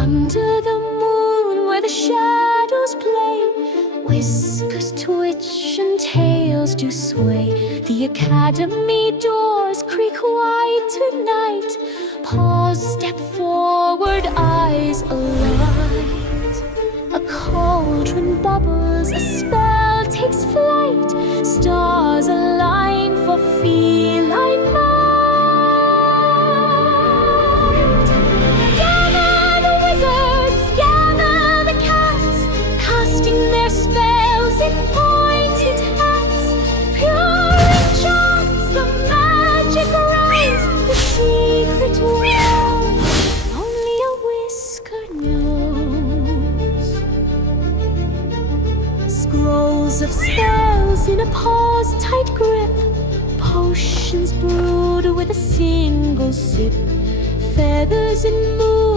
Under the moon where the shadows play, whiskers twitch and tails do sway. The academy doors creak wide tonight. Pause, step forward, eyes alight. A cauldron bubbles, a spell takes flight. Stars align for feline might. Gather the wizards, gather the cats, casting their spells in pointed hats. Pure enchants, the magic rise, the secret well only a whisker knows. Scrolls of spells in a paw's tight grip, potions brewed with a single sip. Feathers and moon